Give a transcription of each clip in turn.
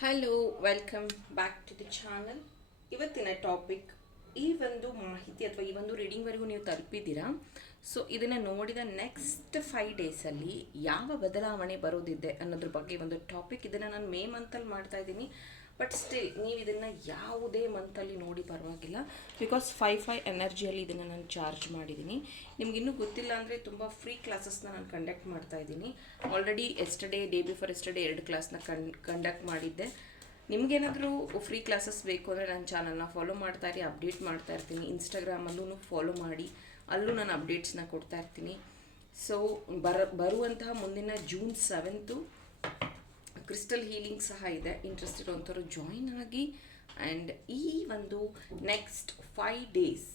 Hello, welcome back to the channel. ಇವತ್ತಿನ topic, ಈ ಒಂದು ಮಾಹಿತಿ ಅಥವಾ ಈ ಒಂದು ರೀಡಿಂಗ್ವರೆಗೂ ನೀವು ತಲುಪಿದ್ದೀರಾ. ಸೊ ಇದನ್ನು ನೋಡಿದ ನೆಕ್ಸ್ಟ್ 5 ಡೇಸಲ್ಲಿ ಯಾವ ಬದಲಾವಣೆ ಬರೋದಿದೆ ಅನ್ನೋದ್ರ ಬಗ್ಗೆ ಒಂದು ಟಾಪಿಕ್. ಇದನ್ನು ನಾನು ಮೇ ಮಂತಲ್ಲಿ ಮಾಡ್ತಾ ಇದ್ದೀನಿ, ಬಟ್ ಸ್ಟಿಲ್ ನೀವು ಇದನ್ನು ಯಾವುದೇ ಮಂತಲ್ಲಿ ನೋಡಿ ಪರವಾಗಿಲ್ಲ. ಬಿಕಾಸ್ 5 ಎನರ್ಜಿಯಲ್ಲಿ ಇದನ್ನು ನಾನು ಚಾರ್ಜ್ ಮಾಡಿದ್ದೀನಿ. ನಿಮಗಿನ್ನೂ ಗೊತ್ತಿಲ್ಲ ಅಂದರೆ ತುಂಬ ಫ್ರೀ ಕ್ಲಾಸಸ್ನ ನಾನು ಕಂಡಕ್ಟ್ ಮಾಡ್ತಾ ಇದ್ದೀನಿ. Already yesterday, day before yesterday 2 ಕ್ಲಾಸ್ನ ಕಂಡಕ್ಟ್ ಮಾಡಿದ್ದೆ. ನಿಮಗೇನಾದರೂ ಫ್ರೀ ಕ್ಲಾಸಸ್ ಬೇಕು ಅಂದರೆ ನನ್ನ ಚಾನಲ್ನ ಫಾಲೋ ಮಾಡ್ತಾ ಇರಿ, ಅಪ್ಡೇಟ್ ಮಾಡ್ತಾ ಇರ್ತೀನಿ. ಇನ್ಸ್ಟಾಗ್ರಾಮಲ್ಲೂ ಫಾಲೋ ಮಾಡಿ, ಅಲ್ಲೂ ನಾನು ಅಪ್ಡೇಟ್ಸ್ನ ಕೊಡ್ತಾ ಇರ್ತೀನಿ. ಸೊ ಬರುವಂತಹ ಮುಂದಿನ ಜೂನ್ 7 ಕ್ರಿಸ್ಟಲ್ ಹೀಲಿಂಗ್ ಸಹ ಇದೆ. ಇಂಟ್ರೆಸ್ಟ್ ಇರೋಂಥವ್ರು ಜಾಯಿನ್ ಆಗಿ. ಆ್ಯಂಡ್ ಈ ಒಂದು next 5 days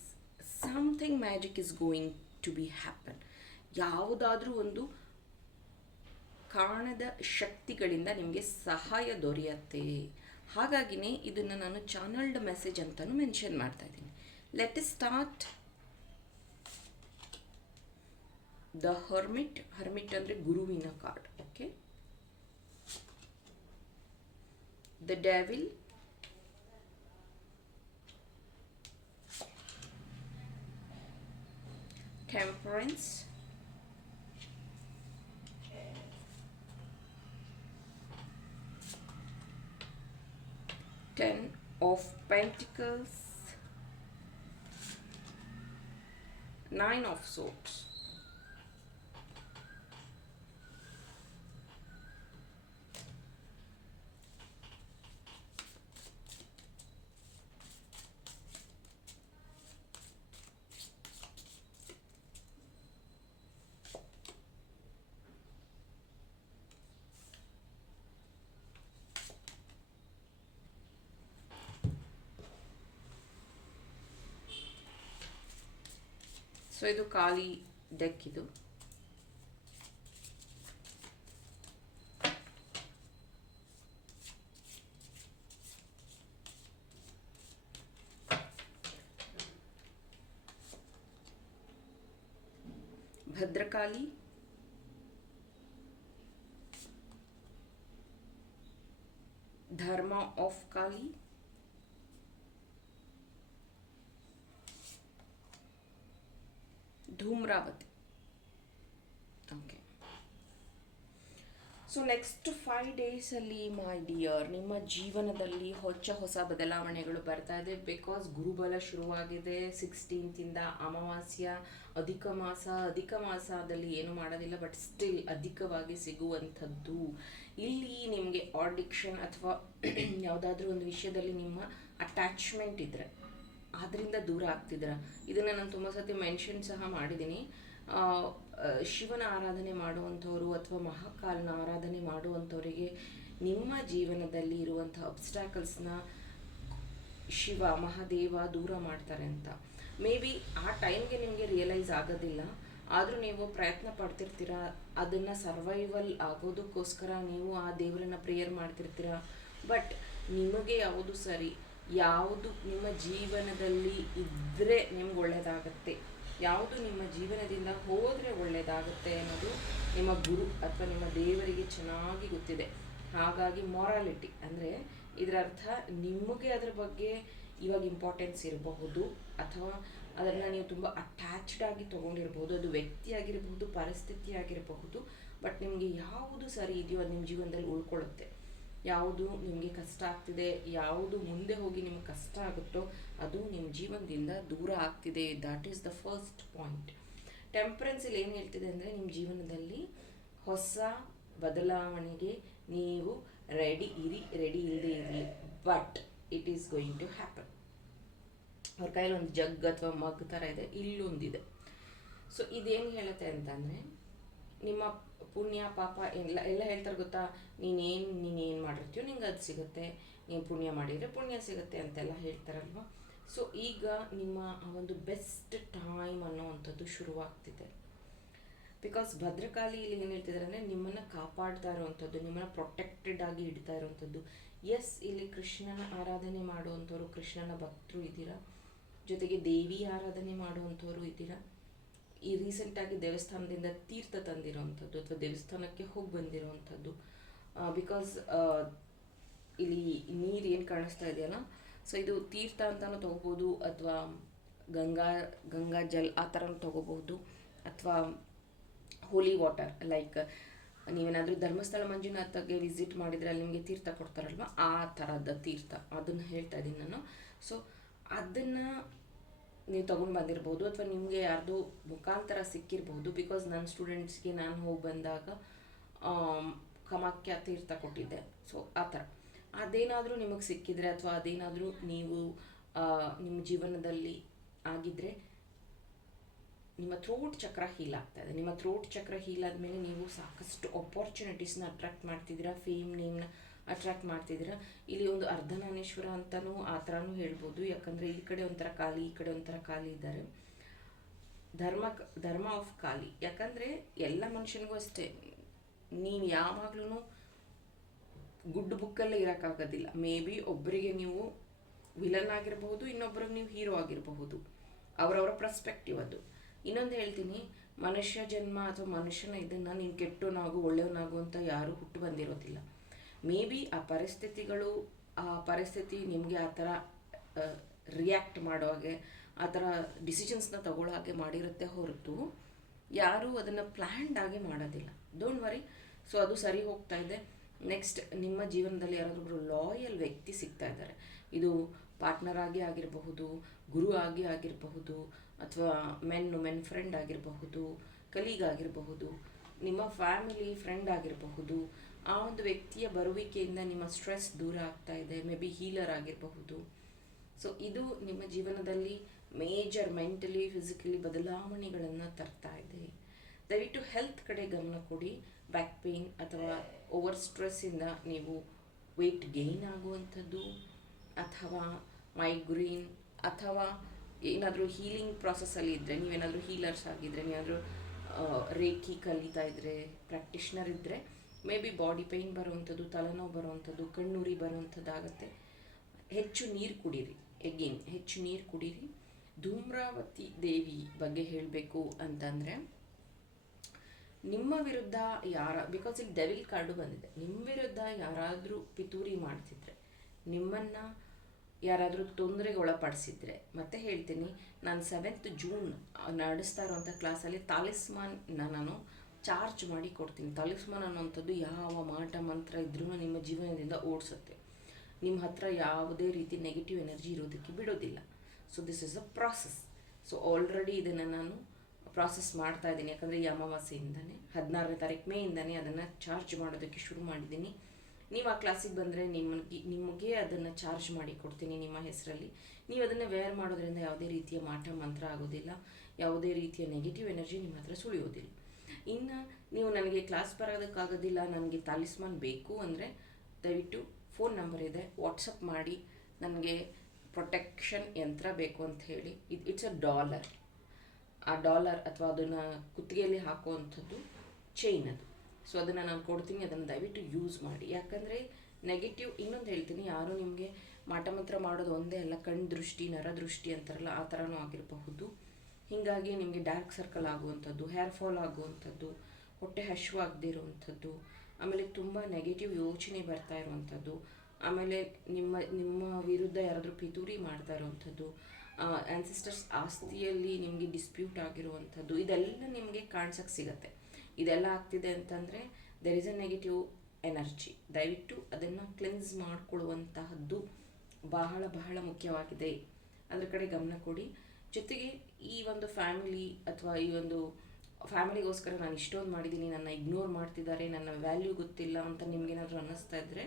something magic is going to be happen. ಯಾವುದಾದ್ರೂ ಒಂದು ಕಾಣದ ಶಕ್ತಿಗಳಿಂದ ನಿಮಗೆ ಸಹಾಯ ದೊರೆಯುತ್ತೆ. ಹಾಗಾಗಿನೇ ಇದನ್ನು ನಾನು ಚಾನಲ್ಡ್ ಮೆಸೇಜ್ ಅಂತಲೂ ಮೆನ್ಷನ್ ಮಾಡ್ತಾ ಇದ್ದೀನಿ. Let us start. The hermit ಅಂದರೆ ಗುರುವಿನ card. Okay, the devil, temperance, Ten of Pentacles, Nine of Swords, so ಇದು ಖಾಲಿ ಡೆಕ್. ಇದು Bhadrakali, dharma of Kali, Dhumravati. Okay, so next 5 ಡೇಸಲ್ಲಿ ಮೈ ಡಿಯರ್, ನಿಮ್ಮ ಜೀವನದಲ್ಲಿ ಹೊಸ ಬದಲಾವಣೆಗಳು ಬರ್ತಾ ಇದೆ. ಬಿಕಾಸ್ ಗುರುಬಲ ಶುರುವಾಗಿದೆ 16 ಅಮಾವಾಸ್ಯ, ಅಧಿಕ ಮಾಸದಲ್ಲಿ ಏನು ಮಾಡೋದಿಲ್ಲ, ಬಟ್ ಸ್ಟಿಲ್ ಅಧಿಕವಾಗಿ ಸಿಗುವಂಥದ್ದು. ಇಲ್ಲಿ ನಿಮಗೆ ಅಡಿಕ್ಷನ್ ಅಥವಾ ಯಾವುದಾದ್ರೂ ಒಂದು ವಿಷಯದಲ್ಲಿ ನಿಮ್ಮ ಅಟ್ಯಾಚ್ಮೆಂಟ್ ಇದ್ದರೆ ಅದರಿಂದ ದೂರ ಆಗ್ತಿದ್ದೀರ. ಇದನ್ನು ನಾನು ತುಂಬ ಸತಿ ಮೆನ್ಷನ್ ಸಹ ಮಾಡಿದ್ದೀನಿ. ಶಿವನ ಆರಾಧನೆ ಮಾಡುವಂಥವ್ರು ಅಥವಾ ಮಹಾಕಾಲನ ಆರಾಧನೆ ಮಾಡುವಂಥವರಿಗೆ ನಿಮ್ಮ ಜೀವನದಲ್ಲಿ ಇರುವಂಥ ಅಬ್ಸ್ಟ್ಯಾಕಲ್ಸ್ನ ಶಿವ ಮಹಾದೇವ ದೂರ ಮಾಡ್ತಾರೆ ಅಂತ. ಮೇ ಬಿ ಆ ಟೈಮ್ಗೆ ನಿಮಗೆ ರಿಯಲೈಸ್ ಆಗೋದಿಲ್ಲ, ಆದರೂ ನೀವು ಪ್ರಯತ್ನ ಪಡ್ತಿರ್ತೀರ. ಅದನ್ನು ಸರ್ವೈವಲ್ ಆಗೋದಕ್ಕೋಸ್ಕರ ನೀವು ಆ ದೇವರನ್ನ ಪ್ರೇಯರ್ ಮಾಡ್ತಿರ್ತೀರ. ಬಟ್ ನಿಮಗೆ ಯಾವುದು ಸರಿ, ಯಾವುದು ನಿಮ್ಮ ಜೀವನದಲ್ಲಿ ಇದ್ದರೆ ನಿಮ್ಗೆ ಒಳ್ಳೆಯದಾಗತ್ತೆ, ಯಾವುದು ನಿಮ್ಮ ಜೀವನದಿಂದ ಹೋದರೆ ಒಳ್ಳೆಯದಾಗುತ್ತೆ ಅನ್ನೋದು ನಿಮ್ಮ ಗುರು ಅಥವಾ ನಿಮ್ಮ ದೇವರಿಗೆ ಚೆನ್ನಾಗಿ ಗೊತ್ತಿದೆ. ಹಾಗಾಗಿ ಮೊರಾಲಿಟಿ ಅಂದರೆ ಇದರ ಅರ್ಥ ನಿಮಗೆ ಅದರ ಬಗ್ಗೆ ಇವಾಗ ಇಂಪಾರ್ಟೆನ್ಸ್ ಇರಬಹುದು, ಅಥವಾ ಅದನ್ನು ನೀವು ತುಂಬ ಅಟ್ಯಾಚ್ಡ್ ಆಗಿ ತೊಗೊಂಡಿರ್ಬೋದು. ಅದು ವ್ಯಕ್ತಿ ಆಗಿರಬಹುದು, ಪರಿಸ್ಥಿತಿ ಆಗಿರಬಹುದು. ಬಟ್ ನಿಮಗೆ ಯಾವುದು ಸರಿ ಇದೆಯೋ ಅದು ನಿಮ್ಮ ಜೀವನದಲ್ಲಿ ಉಳ್ಕೊಳ್ಳುತ್ತೆ. ಯಾವುದು ನಿಮಗೆ ಕಷ್ಟ ಆಗ್ತಿದೆ, ಯಾವುದು ಮುಂದೆ ಹೋಗಿ ನಿಮಗೆ ಕಷ್ಟ ಆಗುತ್ತೋ ಅದು ನಿಮ್ಮ ಜೀವನದಿಂದ ದೂರ ಆಗ್ತಿದೆ. That is the first point. ಟೆಂಪರೆನ್ಸಲ್ಲಿ ಏನು ಹೇಳ್ತಿದೆ ಅಂದರೆ, ನಿಮ್ಮ ಜೀವನದಲ್ಲಿ ಹೊಸ ಬದಲಾವಣೆಗೆ ನೀವು ರೆಡಿ ಇಲ್ಲದೆ ಇರಲಿ, but it is going to happen. ಅವ್ರ ಕೈಯಲ್ಲಿ ಒಂದು ಜಗ್ ಅಥವಾ ಮಗ್ ಥರ ಇದೆ, ಇಲ್ಲೊಂದಿದೆ. ಸೊ ಇದೇನು ಹೇಳುತ್ತೆ ಅಂತಂದರೆ, ನಿಮ್ಮ ಪುಣ್ಯ ಪಾಪ ಎಲ್ಲ ಹೇಳ್ತಾರೆ ಗೊತ್ತಾ, ನೀನೇನು ಮಾಡಿರ್ತೀಯೋ ನಿಂಗೆ ಅದು ಸಿಗುತ್ತೆ, ನೀನು ಪುಣ್ಯ ಮಾಡಿದರೆ ಪುಣ್ಯ ಸಿಗುತ್ತೆ ಅಂತೆಲ್ಲ ಹೇಳ್ತಾರಲ್ವ. ಸೊ ಈಗ ನಿಮ್ಮ ಒಂದು ಬೆಸ್ಟ್ ಟೈಮ್ ಅನ್ನೋವಂಥದ್ದು ಶುರುವಾಗ್ತಿದೆ. ಬಿಕಾಸ್ ಭದ್ರಕಾಳಿ ಇಲ್ಲಿ ಏನು ಹೇಳ್ತಿದ್ದಾರೆ ಅಂದರೆ, ನಿಮ್ಮನ್ನು ಕಾಪಾಡ್ತಾ ಇರೋವಂಥದ್ದು, ನಿಮ್ಮನ್ನು ಪ್ರೊಟೆಕ್ಟೆಡ್ ಆಗಿ ಇಡ್ತಾ ಇರೋವಂಥದ್ದು. ಎಸ್, ಇಲ್ಲಿ ಕೃಷ್ಣನ ಆರಾಧನೆ ಮಾಡುವಂಥವ್ರು, ಕೃಷ್ಣನ ಭಕ್ತರು ಇದ್ದೀರಾ, ಜೊತೆಗೆ ದೇವಿ ಆರಾಧನೆ ಮಾಡುವಂಥವ್ರು ಇದ್ದೀರಾ. ಈ ರೀಸೆಂಟಾಗಿ ದೇವಸ್ಥಾನದಿಂದ ತೀರ್ಥ ತಂದಿರೋವಂಥದ್ದು ಅಥವಾ ದೇವಸ್ಥಾನಕ್ಕೆ ಹೋಗಿ ಬಂದಿರೋವಂಥದ್ದು. ಬಿಕಾಸ್ ಇಲ್ಲಿ ನೀರು ಏನು ಕಾಣಿಸ್ತಾ ಇದೆಯಲ್ಲ, ಸೊ ಇದು ತೀರ್ಥ ಅಂತಲೂ ತೊಗೋಬೋದು, ಅಥವಾ ಗಂಗಾ ಗಂಗಾ ಜಲ್ ಆ ಥರನೂ ತೊಗೋಬಹುದು, ಅಥವಾ ಹೋಲಿ ವಾಟರ್. ಲೈಕ್ ನೀವೇನಾದರೂ ಧರ್ಮಸ್ಥಳ ಮಂಜುನಾಥಗೆ ವಿಸಿಟ್ ಮಾಡಿದರೆ ಅಲ್ಲಿ ನಿಮಗೆ ತೀರ್ಥ ಕೊಡ್ತಾರಲ್ವ, ಆ ಥರದ ತೀರ್ಥ ಅದನ್ನು ಹೇಳ್ತಾ ಇದ್ದೀನಿ ನಾನು. ಸೊ ಅದನ್ನು ನೀವು ತೊಗೊಂಡು ಬಂದಿರ್ಬೋದು, ಅಥವಾ ನಿಮಗೆ ಯಾರ್ದು ಮುಖಾಂತರ ಸಿಕ್ಕಿರ್ಬೋದು. ಬಿಕಾಸ್ ನನ್ನ ಸ್ಟೂಡೆಂಟ್ಸ್ಗೆ ನಾನು ಹೋಗಿ ಬಂದಾಗ ಕಮಾಕ್ಯ ತೀರ್ಥ ಕೊಟ್ಟಿದ್ದೆ. ಸೊ ಆ ಥರ ಅದೇನಾದರೂ ನಿಮಗೆ ಸಿಕ್ಕಿದರೆ, ಅಥವಾ ಅದೇನಾದರೂ ನೀವು ನಿಮ್ಮ ಜೀವನದಲ್ಲಿ ಆಗಿದ್ದರೆ, ನಿಮ್ಮ ಥ್ರೋಟ್ ಚಕ್ರ ಹೀಲ್ ಆಗ್ತಾ ಇದೆ. ನಿಮ್ಮ ಥ್ರೋಟ್ ಚಕ್ರ ಹೀಲ್ ಆದಮೇಲೆ ನೀವು ಸಾಕಷ್ಟು ಆಪರ್ಚುನಿಟೀಸ್ನ ಅಟ್ರಾಕ್ಟ್ ಮಾಡ್ತಿದ್ದೀರಾ, ಫೇಮ್ ನೇಮ್ನ ಅಟ್ರಾಕ್ಟ್ ಮಾಡ್ತಿದ್ದೀರಾ. ಇಲ್ಲಿ ಒಂದು ಅರ್ಧನಾನೇಶ್ವರ ಅಂತಲೂ ಆ ಥರನೂ ಹೇಳ್ಬೋದು, ಯಾಕಂದರೆ ಈ ಕಡೆ ಒಂಥರ ಕಾಲಿ, ಈ ಕಡೆ ಒಂಥರ ಕಾಲಿ ಇದ್ದಾರೆ. ಧರ್ಮ ಆಫ್ ಕಾಲಿ. ಯಾಕಂದರೆ ಎಲ್ಲ ಮನುಷ್ಯನಿಗೂ ಅಷ್ಟೇ, ನೀವು ಯಾವಾಗ್ಲೂ ಗುಡ್ ಬುಕ್ಕಲ್ಲೇ ಇರೋಕ್ಕಾಗೋದಿಲ್ಲ. ಮೇ ಬಿ ಒಬ್ಬರಿಗೆ ನೀವು ವಿಲನ್ ಆಗಿರಬಹುದು, ಇನ್ನೊಬ್ಬರಿಗೆ ನೀವು ಹೀರೋ ಆಗಿರಬಹುದು, ಅವರವರ ಪರ್ಸ್ಪೆಕ್ಟಿವ್ ಅದು. ಇನ್ನೊಂದು ಹೇಳ್ತೀನಿ, ಮನುಷ್ಯ ಜನ್ಮ ಅಥವಾ ಮನುಷ್ಯನ ಇದನ್ನು ನೀವು ಕೆಟ್ಟವನಾಗು ಒಳ್ಳೆಯವನಾಗು ಅಂತ ಯಾರೂ ಹುಟ್ಟು ಬಂದಿರೋದಿಲ್ಲ. ಮೇ ಬಿ ಆ ಪರಿಸ್ಥಿತಿ ನಿಮಗೆ ಆ ಥರ ರಿಯಾಕ್ಟ್ ಮಾಡೋ ಹಾಗೆ, ಆ ಥರ ಡಿಸಿಷನ್ಸ್ನ ತಗೊಳ್ಳೋ ಹಾಗೆ ಮಾಡಿರುತ್ತೆ ಹೊರತು ಯಾರೂ ಅದನ್ನು ಪ್ಲ್ಯಾಂಡ್ ಆಗಿ ಮಾಡೋದಿಲ್ಲ. Don't worry. ಸೊ ಅದು ಸರಿ ಹೋಗ್ತಾ ಇದೆ. ನೆಕ್ಸ್ಟ್, ನಿಮ್ಮ ಜೀವನದಲ್ಲಿ ಯಾರಾದರೂ ಲಾಯಲ್ ವ್ಯಕ್ತಿ ಸಿಗ್ತಾ ಇದ್ದಾರೆ. ಇದು ಪಾರ್ಟ್ನರ್ ಆಗಿ ಆಗಿರಬಹುದು, ಗುರು ಆಗಿ ಆಗಿರಬಹುದು, ಅಥವಾ ಮೆನ್ ಫ್ರೆಂಡ್ ಆಗಿರಬಹುದು, ಕಲೀಗ್ ಆಗಿರಬಹುದು, ನಿಮ್ಮ ಫ್ಯಾಮಿಲಿ ಫ್ರೆಂಡ್ ಆಗಿರಬಹುದು. ಆ ಒಂದು ವ್ಯಕ್ತಿಯ ಬರುವಿಕೆಯಿಂದ ನಿಮ್ಮ ಸ್ಟ್ರೆಸ್ ದೂರ ಆಗ್ತಾ ಇದೆ. ಮೇ ಬಿ ಹೀಲರ್ ಆಗಿರಬಹುದು. ಸೊ ಇದು ನಿಮ್ಮ ಜೀವನದಲ್ಲಿ ಮೇಜರ್ ಮೆಂಟಲಿ ಫಿಸಿಕಲಿ ಬದಲಾವಣೆಗಳನ್ನು ತರ್ತಾ ಇದೆ. ದಯವಿಟ್ಟು ಹೆಲ್ತ್ ಕಡೆ ಗಮನ ಕೊಡಿ. ಬ್ಯಾಕ್ ಪೇಯ್ನ್ ಅಥವಾ ಓವರ್ ಸ್ಟ್ರೆಸ್ಸಿಂದ ನೀವು ವೆಯ್ಟ್ ಗೇನ್ ಆಗುವಂಥದ್ದು, ಅಥವಾ ಮೈಗ್ರೇನ್, ಅಥವಾ ಏನಾದರೂ ಹೀಲಿಂಗ್ ಪ್ರಾಸೆಸ್ಸಲ್ಲಿ ಇದ್ದರೆ, ನೀವೇನಾದರೂ ಹೀಲರ್ಸ್ ಆಗಿದ್ದರೆ, ನೀವೇನಾದರೂ ರೇಖಿ ಕಲಿತಾ ಇದ್ದರೆ, ಪ್ರಾಕ್ಟಿಷನರ್ ಇದ್ದರೆ, ಮೇ ಬಿ ಬಾಡಿ ಪೇಯ್ನ್ ಬರುವಂಥದ್ದು, ತಲೆನೋವು ಬರುವಂಥದ್ದು, ಕಣ್ಣುರಿ ಬರುವಂಥದ್ದಾಗತ್ತೆ. ಹೆಚ್ಚು ನೀರು ಕುಡೀರಿ. ಎಗೇನ್ ಹೆಚ್ಚು ನೀರು ಕುಡೀರಿ. ಧೂಮ್ರಾವತಿ ದೇವಿ ಬಗ್ಗೆ ಹೇಳಬೇಕು ಅಂತಂದರೆ, ನಿಮ್ಮ ವಿರುದ್ಧ ಬಿಕಾಸ್ ಇಲ್ಲಿ ಡೆವಿಲ್ ಕಾರ್ಡು ಬಂದಿದೆ, ನಿಮ್ಮ ವಿರುದ್ಧ ಯಾರಾದರೂ ಪಿತೂರಿ ಮಾಡ್ತಿದ್ರೆ, ನಿಮ್ಮನ್ನು ಯಾರಾದರೂ ತೊಂದರೆಗೆ ಒಳಪಡಿಸಿದ್ರೆ, ಮತ್ತೆ ಹೇಳ್ತೀನಿ, ನಾನು 7th ಜೂನ್ ನಡೆಸ್ತಾ ಇರೋವಂಥ ಕ್ಲಾಸಲ್ಲಿ ತಾಲಿಸ್ಮಾನ್ನ ನಾನು ಚಾರ್ಜ್ ಮಾಡಿ ಕೊಡ್ತೀನಿ. ತಾಲಿಸ್ಮಾನ್ ಅನ್ನೋವಂಥದ್ದು ಯಾವ ಮಾಟ ಮಂತ್ರ ಇದ್ರೂ ನಿಮ್ಮ ಜೀವನದಿಂದ ಓಡಿಸುತ್ತೆ. ನಿಮ್ಮ ಹತ್ರ ಯಾವುದೇ ರೀತಿ ನೆಗೆಟಿವ್ ಎನರ್ಜಿ ಇರೋದಕ್ಕೆ ಬಿಡೋದಿಲ್ಲ. So this is a process. So already ಇದನ್ನು ನಾನು ಪ್ರಾಸೆಸ್ ಮಾಡ್ತಾ ಇದ್ದೀನಿ. ಯಾಕಂದರೆ ಈ ಅಮಾವಾಸ್ಯೆಯಿಂದನೇ 16ನೇ ತಾರೀಕು ಮೇಯಿಂದನೇ ಅದನ್ನು ಚಾರ್ಜ್ ಮಾಡೋದಕ್ಕೆ ಶುರು ಮಾಡಿದ್ದೀನಿ. ನೀವು ಆ ಕ್ಲಾಸಿಗೆ ಬಂದರೆ ನಿಮಗೆ ಅದನ್ನು ಚಾರ್ಜ್ ಮಾಡಿ ಕೊಡ್ತೀನಿ ನಿಮ್ಮ ಹೆಸರಲ್ಲಿ. ನೀವು ಅದನ್ನು ವೇರ್ ಮಾಡೋದ್ರಿಂದ ಯಾವುದೇ ರೀತಿಯ ಮಾಟ ಮಂತ್ರ ಆಗೋದಿಲ್ಲ, ಯಾವುದೇ ರೀತಿಯ ನೆಗೆಟಿವ್ ಎನರ್ಜಿ ನಿಮ್ಮ ಹತ್ರ ಸುಳಿಯೋದಿಲ್ಲ. ಇನ್ನು ನೀವು ನನಗೆ ಕ್ಲಾಸ್ ಬರೋದಕ್ಕಾಗೋದಿಲ್ಲ, ನನಗೆ ತಾಲಿಸ್ಮಾನ್ ಬೇಕು ಅಂದರೆ ದಯವಿಟ್ಟು ಫೋನ್ ನಂಬರ್ ಇದೆ, ವಾಟ್ಸಪ್ ಮಾಡಿ. ನನಗೆ ಪ್ರೊಟೆಕ್ಷನ್ ಯಂತ್ರ ಬೇಕು ಅಂತ ಹೇಳಿ, ಇಟ್ಸ್ ಅ ಡಾಲರ್. ಆ ಡಾಲರ್ ಅಥವಾ ಅದನ್ನು ಕುತ್ತಿಗೆಯಲ್ಲಿ ಹಾಕುವಂಥದ್ದು ಚೈನ್ ಅದು. ಸೊ ಅದನ್ನು ನಾನು ಕೊಡ್ತೀನಿ, ಅದನ್ನು ದಯವಿಟ್ಟು ಯೂಸ್ ಮಾಡಿ. ಯಾಕಂದರೆ ನೆಗೆಟಿವ್, ಇನ್ನೊಂದು ಹೇಳ್ತೀನಿ, ಯಾರೂ ನಿಮಗೆ ಮಾಟಮಂತ್ರ ಮಾಡೋದು ಒಂದೇ ಅಲ್ಲ, ಕಣ್ಣು ದೃಷ್ಟಿ, ನರದೃಷ್ಟಿ ಅಂತಾರಲ್ಲ, ಆ ಥರನೂ ಆಗಿರಬಹುದು. ಹೀಗಾಗಿ ನಿಮಗೆ ಡಾರ್ಕ್ ಸರ್ಕಲ್ ಆಗುವಂಥದ್ದು, ಹೇರ್ ಫಾಲ್ ಆಗುವಂಥದ್ದು, ಹೊಟ್ಟೆ ಹಶ್ವಾಗದೇ ಇರುವಂಥದ್ದು, ಆಮೇಲೆ ತುಂಬ ನೆಗೆಟಿವ್ ಯೋಚನೆ ಬರ್ತಾ ಇರುವಂಥದ್ದು, ಆಮೇಲೆ ನಿಮ್ಮ ವಿರುದ್ಧ ಯಾರಾದರೂ ಪಿತೂರಿ ಮಾಡ್ತಾ ಇರುವಂಥದ್ದು, ಆ್ಯನ್ಸಿಸ್ಟರ್ಸ್ ಆಸ್ತಿಯಲ್ಲಿ ನಿಮಗೆ ಡಿಸ್ಪ್ಯೂಟ್ ಆಗಿರುವಂಥದ್ದು, ಇದೆಲ್ಲ ನಿಮಗೆ ಕಾಣಿಸೋಕ್ಕೆ ಸಿಗುತ್ತೆ. ಇದೆಲ್ಲ ಆಗ್ತಿದೆ ಅಂತಂದರೆ there is a negative energy. ದಯವಿಟ್ಟು ಅದನ್ನು ಕ್ಲೆನ್ಸ್ ಮಾಡಿಕೊಳ್ಳುವಂತಹದ್ದು ಬಹಳ ಬಹಳ ಮುಖ್ಯವಾಗಿದೆ. ಅದ್ರ ಕಡೆ ಗಮನ ಕೊಡಿ. ಜೊತೆಗೆ ಈ ಒಂದು ಫ್ಯಾಮಿಲಿ ಅಥವಾ ಈ ಒಂದು ಫ್ಯಾಮಿಲಿಗೋಸ್ಕರ ನಾನು ಇಷ್ಟೊಂದು ಮಾಡಿದ್ದೀನಿ, ನನ್ನ ಇಗ್ನೋರ್ ಮಾಡ್ತಿದ್ದಾರೆ, ನನ್ನ ವ್ಯಾಲ್ಯೂ ಗೊತ್ತಿಲ್ಲ ಅಂತ ನಿಮಗೇನಾದರೂ ಅನ್ನಿಸ್ತಾ ಇದ್ದರೆ,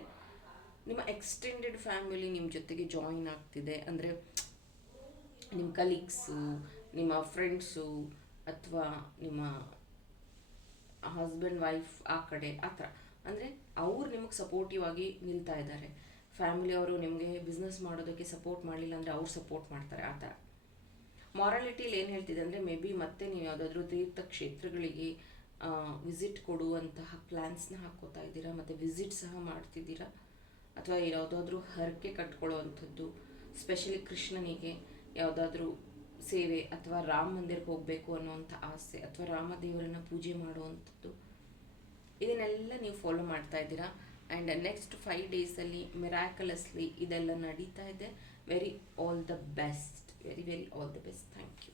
ನಿಮ್ಮ ಎಕ್ಸ್ಟೆಂಡೆಡ್ ಫ್ಯಾಮಿಲಿ ನಿಮ್ಮ ಜೊತೆಗೆ ಜಾಯಿನ್ ಆಗ್ತಿದೆ ಅಂದರೆ, ನಿಮ್ಮ ಕಲೀಗ್ಸು, ನಿಮ್ಮ ಫ್ರೆಂಡ್ಸು, ಅಥವಾ ನಿಮ್ಮ ಹಸ್ಬೆಂಡ್ ವೈಫ್ ಆ ಕಡೆ ಆ ಥರ, ಅಂದರೆ ಅವ್ರು ನಿಮಗೆ ಸಪೋರ್ಟಿವ್ ಆಗಿ ನಿಲ್ತಾ ಇದ್ದಾರೆ. ಫ್ಯಾಮಿಲಿಯವರು ನಿಮಗೆ ಬಿಸ್ನೆಸ್ ಮಾಡೋದಕ್ಕೆ ಸಪೋರ್ಟ್ ಮಾಡಲಿಲ್ಲ ಅಂದರೆ ಅವ್ರು ಸಪೋರ್ಟ್ ಮಾಡ್ತಾರೆ. ಆ ಥರ ಮಾರಾಲಿಟಿಯಲ್ಲಿ ಏನು ಹೇಳ್ತಿದೆ ಅಂದರೆ, ಮೇ ಬಿ ಮತ್ತೆ ನೀವು ಯಾವುದಾದ್ರೂ ತೀರ್ಥ ಕ್ಷೇತ್ರಗಳಿಗೆ ವಿಸಿಟ್ ಕೊಡುವಂತಹ ಪ್ಲ್ಯಾನ್ಸ್ನ ಹಾಕ್ಕೋತಾ ಇದ್ದೀರಾ, ಮತ್ತು ವಿಸಿಟ್ ಸಹ ಮಾಡ್ತಿದ್ದೀರಾ, ಅಥವಾ ಯಾವುದಾದ್ರೂ ಹರಕೆ ಕಟ್ಕೊಳ್ಳೋವಂಥದ್ದು, ಸ್ಪೆಷಲಿ ಕೃಷ್ಣನಿಗೆ ಯಾವುದಾದ್ರೂ ಸೇವೆ, ಅಥವಾ ರಾಮ ಮಂದಿರಕ್ಕೆ ಹೋಗಬೇಕು ಅನ್ನೋವಂಥ ಆಸೆ, ಅಥವಾ ರಾಮದೇವರನ್ನು ಪೂಜೆ ಮಾಡುವಂಥದ್ದು, ಇದನ್ನೆಲ್ಲ ನೀವು ಫಾಲೋ ಮಾಡ್ತಾ ಇದ್ದೀರಾ. ಆ್ಯಂಡ್ ನೆಕ್ಸ್ಟ್ 5 ಡೇಸಲ್ಲಿ ಮಿರಾಕಲಸ್ಲಿ ಇದೆಲ್ಲ ನಡೀತಾ ಇದೆ. Very all the best, very very all the best. Thank you.